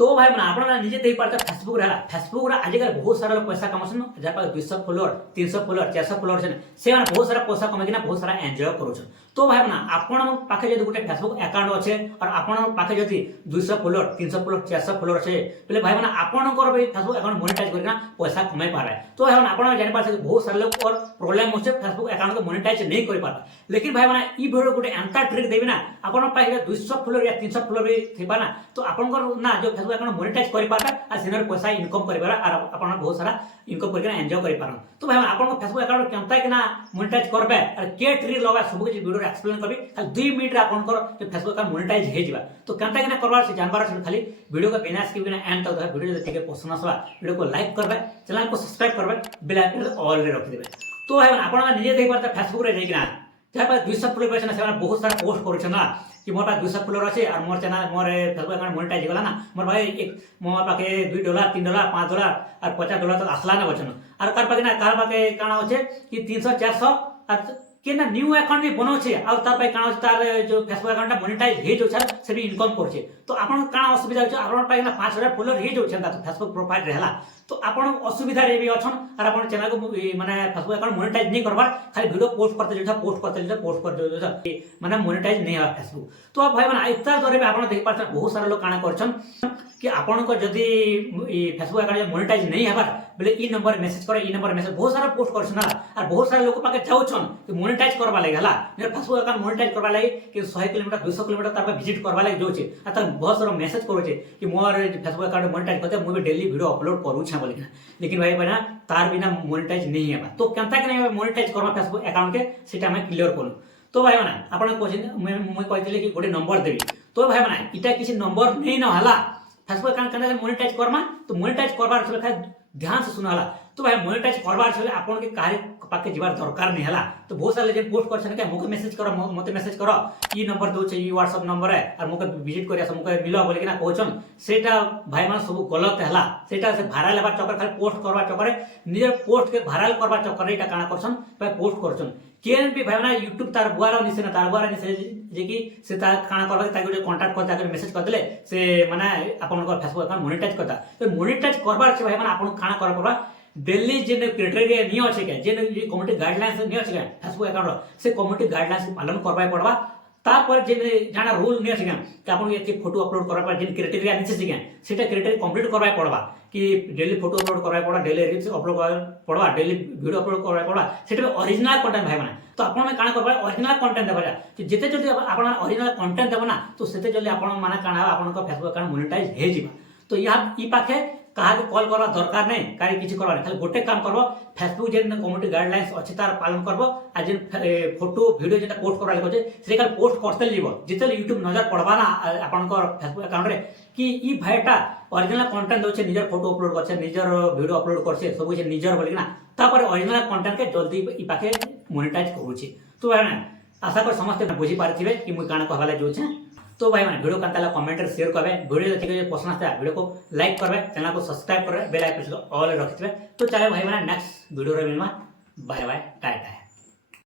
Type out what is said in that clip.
तो भाई मैंने आप निजे देख पार्थ फेसबुक रहा फेसबुक आजिकल बहुत सारा लोग पैसा कमासन जहाँ 200 फॉलोअर 300 फॉलोअर 400 फॉलोअर से बहुत सारा पैसा कमाई बहुत सारा एंजॉय करुछन। तो भाई मैंने आपण पाखे जब गोटे फेसबुक अकाउंट अच्छे और आपण पाखे जब 200 फॉलोअर 300 फॉलोअर 400 फॉलोअर अच्छे बोले भाई मैंने आपणकर फेसबुक अकाउंट मोनेटाइज करके पैसा कमाई पारे। तो भाई आप जानी पारे बहुत सारा लोग और प्रोब्लेम अच्छे फेसबुक अकाउंट को मोनेटाइज नहीं कर पारा। लेकिन भाई मैंने ई वीडियो गोटे एंता ट्रिक देवी ना आपण पाखे 200 फॉलोअर या 300 फॉलोअर भी थिबा ना तो आपनकर ना जो फेसबुक अकाउंट मोनेटाइज कर पारा आ सिनर पैसा इनकम कर पारा और आपण बहुत सारा इनकम करके एंजॉय कर पारा। तो भाई आपन फेसबुक अकाउंट केमता कि ना मोनेटाइज करबे और के ट्रिक लगा सब कुछ वीडियो एक्सप्लेन करबी खाली 2 मिनिट रे आपनकर फेसबुक अकाउंट मोनेटाइज हे जिबा। तो केमता कि ना करबार से जानबार से खाली वीडियो का बिना स्किप बिना एंड तक वीडियो जति के पसंद आसबा वीडियो को लाइक करबे चैनल को सब्सक्राइब करबे बेल आइकन ऑल रे रख देबे। तो भाई आपन निजे देख पारता फेसबुक रे जाई ना जहाँ पर 200 फॉलोअर पैसा से बहुत सारा पोस्ट कर ना कि मोर पास 200 फॉलोअर अच्छे और मोर चैनल मोर फेसबुक अकाउंट मोनेटाइज गला ना मोर भाई एक मोर पाखे $2 $3 $5 और $50 तक आसला ना बचन और कार पाखे काना अच्छे कि 300 400 के ना न्यू अकाउंट भी बनाउछे और तार पाई काना तार जो फेसबुक अकाउंट मोनेटाइज हे जो छर से भी इनकम करछे। तो आपन काना असुविधा छ आपन पाई ना 5000 फॉलोअर हे जो छन तो फेसबुक प्रोफाइल रहला तो आपन असुविधा रे भी अछन और आपन चैनल को माने फेसबुक अकाउंट मोनेटाइज नहीं करबार खाली वीडियो पोस्ट करते जो पोस्ट कर माने मोनेटाइज नहीं है फेसबुक। तो आप भाई माने इतना दरे भी आपन देख पाछन बहुत सारा लोग काना करछन कि आपन को जदी फेसबुक अकाउंट मोनेटाइज नहीं हबार बोले ई नंबर मैसेज करे ई नंबर मैसेज बहुत सारा पोस्ट करछन और बहुत सारा लोग पाके जाउछन कि मोनेटाइज करबा लागि हला मेरा फेसबुक अकाउंट मोनेटाइज करबा लागि कि 100 किलोमीटर 200 किलोमीटर तार विजिट करबा लागि जोचे आ त बहुत सारा मैसेज करूचे कि मोर फेसबुक अकाउंट मोनेटाइज करते मु भी डेली वीडियो अपलोड करू छ बोली। लेकिन भाई बना तार बिना मोनेटाइज नहीं है तो केनता कि मोनेटाइज करबा फेसबुक अकाउंट के सेटा मैं क्लियर करू। तो भाई बना आपण क्वेश्चन मैं कहतिले कि गोटे नंबर देबी तो भाई बना इटा किसी नंबर नहीं न हला फेसबुक अकाउंट केना मोनेटाइज करमा तो मोनेटाइज करबार छले खाली ध्यान से सुनाला। तो भाई मोनेटाइज करबार छले आपन के कार्य पाके जीवार दरकार नहीं हला तो बहुत सारे जे पोस्ट करछन के मोके मैसेज करो मते मैसेज करो ई नंबर दो छै ई व्हाट्सएप नंबर है और मोके विजिट करिया से मोके मिलो बोले कि ना कहछन सेटा भाई मान सब गलत हला सेटा से वायरल लेबा चक्कर खाली पोस्ट करबा चक्कर निजे पोस्ट के वायरल करबा चक्कर एटा काना करछन भाई पोस्ट करछन केन भी भाई ना YouTube तार बुआरा निसे ना तार बुआरा निसे जे कि से ता काना करबा ताके जो कांटेक्ट करता के मैसेज कर देले से माने आपन को फेसबुक अकाउंट मोनेटाइज करता तो मोनेटाइज करबार से भाई माने आपन काना कर पड़बा डेली जे क्राइटेरिया नहीं अच्छे के जे कम्युनिटी गाइडलाइंस नहीं अच्छे के फेसबुक अकाउंट से कम्युनिटी गाइडलाइंस पालन करबा पड़बा तापर जे जाना रूल नहीं अच्छे कि आपन एक फोटो अपलोड करबा पर जे क्राइटेरिया नहीं अच्छे सेटा क्राइटेरिया कंप्लीट करबा पड़बा कि डेली फोटो अपलोड करबा पड़बा डेली रील्स अपलोड करबा पड़बा डेली वीडियो अपलोड करबा पड़बा सेटा ओरिजिनल कंटेंट भाई माने तो आपन में काना करबा ओरिजिनल कंटेंट देबा कि जेते जल्दी आपन ओरिजिनल कंटेंट देबा ना तो सेते जल्दी आपन माने काना आपन को फेसबुक अकाउंट मोनेटाइज हे जिबा। तो यहाँ ई पाखे कहा कॉल करवा दरकार नहीं कार्य किसी करवा खाली गोटे काम करबो फेसबुक जे कम्युनिटी गाइडलाइंस अछि तार पालन करबो आ जे फोटो वीडियो जेटा पोस्ट करबा लागो से खाली पोस्ट करते लिबो जिते YouTube नजर पड़बा ना आपन को फेसबुक अकाउंट रे कि ई भाईटा ओरिजिनल कंटेंट दोछे निजर फोटो अपलोड करछे निजर वीडियो अपलोड करछे सब कुछ निजर बोली ना तापर ओरिजिनल कंटेंट के जल्दी ई पाके मोनेटाइज करूची। तो भाई ना आशा कर समस्त बुझी पारथिबे कि मुई काना कहबाले जोछे। तो भाई वीडियो का कमेंट शेयर करबे वीडियो देखिए पसंद आते वीडियो को लाइक करबे चैनल को सब्सक्राइब करबे बेल आइकन ऑल रखिबे। तो चले भाई नेक्स्ट वीडियो रे मिलमा बाय बाय टाटा।